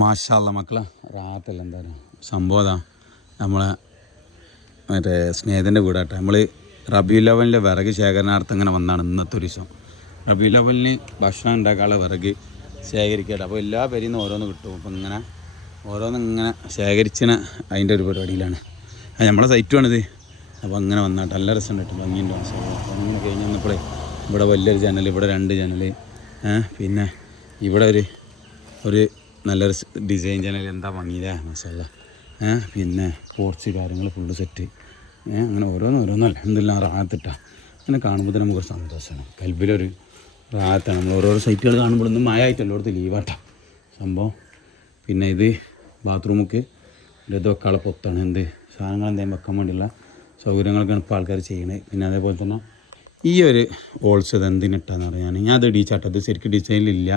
മാഷാല്ല മക്കളെ. റാത്തല്ല എന്താ പറയുക സംഭവം നമ്മളെ മറ്റേ സ്നേഹിതന്റെ വീടാട്ടെ. നമ്മൾ റബി ഇലവനിലെ വിറക് ശേഖരണാർത്ഥം ഇങ്ങനെ വന്നാണ് ഇന്നത്തെ ഒരു ദിവസം. റബി ഇലവനിൽ ഭക്ഷണം ഉണ്ടാക്കാനുള്ള വിറക് ശേഖരിക്കട്ടെ അപ്പോൾ എല്ലാ പേരിൽ നിന്ന് ഓരോന്ന് കിട്ടും. അപ്പോൾ ഇങ്ങനെ ഓരോന്ന് ഇങ്ങനെ ശേഖരിച്ചിന് അതിന്റെ ഒരു പരിപാടിയിലാണ്. നമ്മളെ സൈറ്റുമാണിത് അപ്പോൾ അങ്ങനെ വന്നാട്ടെ. നല്ല രസം മാഷാല്ലാ. അപ്പോൾ അങ്ങനെ കഴിഞ്ഞ് ഇവിടെ വലിയൊരു ചാനൽ ഇവിടെ രണ്ട് ചാനൽ പിന്നെ ഇവിടെ ഒരു ഒരു നല്ലൊരു ഡിസൈൻ ചാനൽ എന്താ ഭംഗിയില്ലേ? മസാല പിന്നെ പോർച്ച് കാര്യങ്ങൾ ഫുള്ള് സെറ്റ് അങ്ങനെ ഓരോന്ന് ഓരോന്നല്ല. എന്തെല്ലാം റാത്തിട്ട. അങ്ങനെ കാണുമ്പോൾ തന്നെ നമുക്കൊരു സന്തോഷമാണ് കൽബിലൊരു റാത്താണ്. നമ്മൾ ഓരോരോ സൈറ്റുകൾ കാണുമ്പോൾ ഒന്നും മഴ ആയിട്ടല്ലോ അടുത്ത് ലീവാട്ടാ സംഭവം. പിന്നെ ഇത് ബാത്റൂമൊക്കെ ഇത് വെക്കാളെ പൊത്താണ്. എന്ത്? സാധനങ്ങൾ എന്തെങ്കിലും വെക്കാൻ വേണ്ടിയുള്ള സൗകര്യങ്ങളൊക്കെയാണ് ഇപ്പോൾ ആൾക്കാർ ചെയ്യണത്. പിന്നെ അതേപോലെ തന്നെ ഈ ഒരു ഓൾസ് ഇത് എന്തിനിട്ടാന്ന് പറയാൻ ഞാൻ അത് ഇടിച്ചാട്ടത് ശരിക്കും ഡിസൈനിലില്ല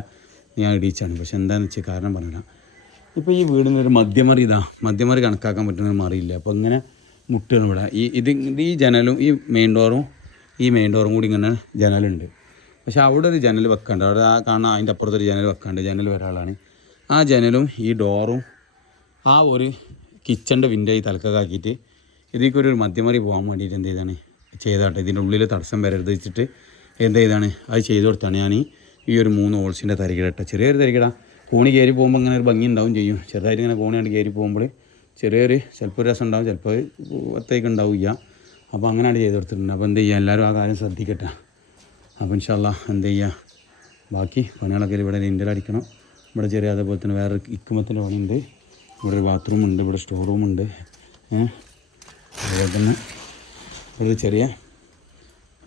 ഞാൻ ഇടിച്ചാണ് പക്ഷെ എന്താണെന്ന് വെച്ചാൽ കാരണം പറഞ്ഞില്ല ഇപ്പോൾ ഈ വീടിന്റെ ഒരു മധ്യമറി ഇതാ മധ്യമറി കണക്കാക്കാൻ പറ്റുന്ന മറിയില്ല. അപ്പോൾ ഇങ്ങനെ മുട്ടാണ് ഇവിടെ. ഈ ഇത് ഈ ജനലും ഈ മെയിൻ ഡോറും ഈ മെയിൻ ഡോറും കൂടി ഇങ്ങനെ ജനലുണ്ട്. പക്ഷേ അവിടെ ഒരു ജനൽ വെക്കാണ്ട് അവിടെ ആ കാണാൻ അതിന്റെ അപ്പുറത്തൊരു ജനൽ വെക്കാണ്ട് ജനൽ ഒരാളാണ് ആ ജനലും ഈ ഡോറും ആ ഒരു കിച്ചന്റെ വിൻഡോ ഈ തലക്കാക്കിയിട്ട് ഒരു മധ്യമറി പോകാൻ വേണ്ടിയിട്ട് എന്ത് ചെയ്താണ്? ചെയ്താട്ടെ. ഇതിന്റെ ഉള്ളിൽ തടസ്സം വരരുത് വെച്ചിട്ട് എന്ത് ചെയ്താണ്? അത് ചെയ്ത് കൊടുത്താണ് ഞാൻ ഈ ഒരു മൂന്ന് ഓൾസിന്റെ തരികിടട്ട. ചെറിയൊരു തരികിട. കോണി കയറി പോകുമ്പോൾ അങ്ങനെ ഒരു ഭംഗി ഉണ്ടാവും ചെയ്യും. ചെറുതായിട്ട് ഇങ്ങനെ കോണിയാണ്ട് കയറി പോകുമ്പോൾ ചെറിയൊരു ചിലപ്പോൾ ഒരു രസം ഉണ്ടാവും ചിലപ്പോൾ ഒത്തേക്ക് ഉണ്ടാവില്ല. അപ്പോൾ അങ്ങനെയാണ് ചെയ്ത് കൊടുത്തിട്ടുണ്ട്. അപ്പോൾ എന്ത് ചെയ്യുക എല്ലാവരും ആ കാര്യം ശ്രദ്ധിക്കട്ടെ. അപ്പോൾ ഇൻഷാല്ല എന്ത് ചെയ്യുക ബാക്കി പണികളൊക്കെ ഇവിടെ ലിൻഡൽ അടിക്കണം. ഇവിടെ ചെറിയ അതേപോലെ തന്നെ വേറെ ഇക്കുമത്തിന്റെ പണിയുണ്ട്. ഇവിടെ ഒരു ബാത്റൂം ഉണ്ട് ഇവിടെ സ്റ്റോർ റൂമുണ്ട് അതുപോലെ തന്നെ ഇവിടെ ചെറിയ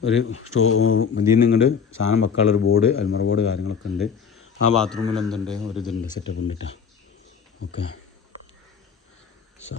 ഒരു സ്റ്റോ ഇതിൽ നിന്ന് ഇങ്ങോട്ട് സാധനം വെക്കാനുള്ള ഒരു ബോർഡ് അൽമറ ബോർഡ് കാര്യങ്ങളൊക്കെ ഉണ്ട്. ആ ബാത്റൂമിൽ എന്തുണ്ട്? ഒരു ഇതുണ്ട് സെറ്റപ്പ് ഉണ്ട് ഓക്കെ സോ